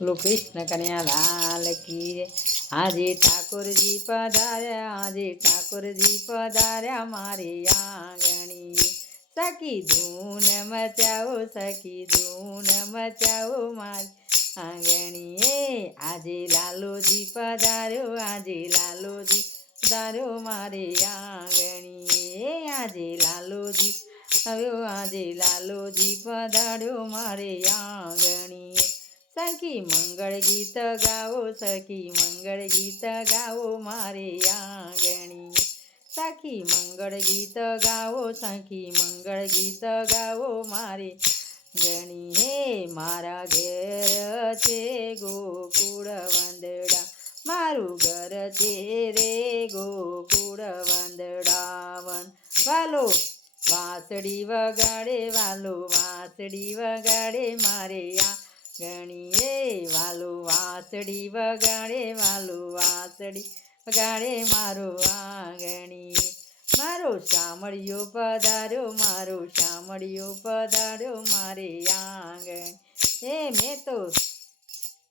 બોલો કૃષ્ણ કન્યા લાલ કી જય. આજે ઠાકોરજી પધાર્યા, આજે ઠાકોરજી પધાર્યા મારી આંગણી સખી ધૂન મચાવો, સખી ધૂન મચાવો મારી આંગણીએ. આજે લાલોજી પધાર્યો, આજે લાલોજી પધાર્યો મારે એ આજે લાલોજી આવ્યો, આજે લાલોજી પધાર્યો મારે આંગણીએ. સખી મંગળ ગીત ગાવો, સખી મંગળ ગીત ગાવો, મારે આંગણી. સખી મંગળ ગીત ગાવો, સખી મંગળ ગીત ગાવો, મારે ગણી. હે મારા ઘેર છે ગોકુળ વંદડા, મારું ઘર છે રે ગોકુળ વંદડાવન. વાલો વાસડી વગાડે, વાલો વાસડી વગાડે, મારે આ ગણીએ, વાલો વાસળી વગાડે, વાલું વાસળી વગાડે, મારો આંગણીએ મારો શામળિયો પધાર્યો, મારો શામળિયો પધાર્યો, મારે આંગણ એ મેં તો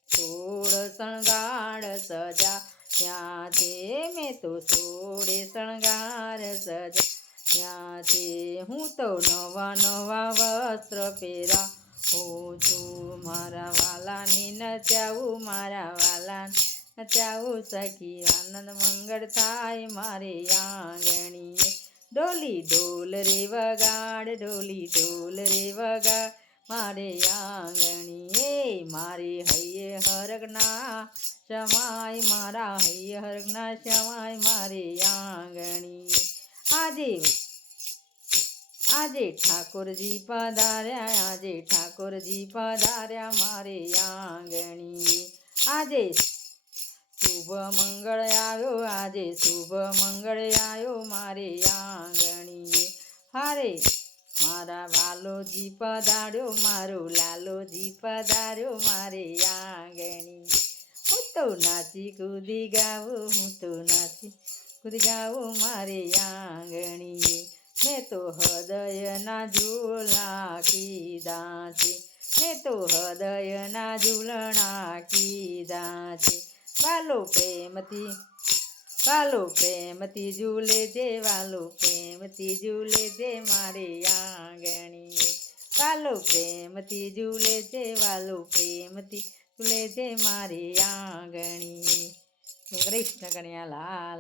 સોળ શણગાર સજા ત્યાં તે મેં તો સોળે શણગાર સજા ત્યાં તે હું તો નવા નવા વસ્ત્ર પહેરા હું છું મારા વાલાને નચાવું, મારા વાલા નચાવું. સખી આનંદ મંગળ થાય મારે આંગણીએ. ડોલી ડોલ રે વગાડ, ડોલી ડોલ રે વગાડ. મારે આંગણીએ, મારે હૈયે હરગના શમાય મારા હૈયે હરગના શમાય મારે આંગણીએ. આજે આજે ઠાકોરજી પધાર્યા આજે ઠાકોરજી પધાર્યા મારે આંગણી આજે શુભ મંગળ આવ્યો આજે શુભ મંગળ આવ્યો મારે આંગણી હારે મારા વાલોજી પધાર્યો મારો લાલોજી પધાર્યો મારે આંગણી હું તો નાચી કૂદી ગાવું હું તો નાચી કૂદી ગાવું મારે આંગણીએ। તો હૃદયના ઝૂલા કીધા છે મેં તો હૃદયના ઝૂલણા કીધા છે વાલો પ્રેમથી વાલો પ્રેમથી ઝૂલે જે વાલો પ્રેમથી ઝૂલે જે મારે આંગણીએ. વાલો પ્રેમથી ઝૂલે જે વાલો પ્રેમથી ઝૂલે જે મારે આંગણીએ. કૃષ્ણ કન્યા લાલ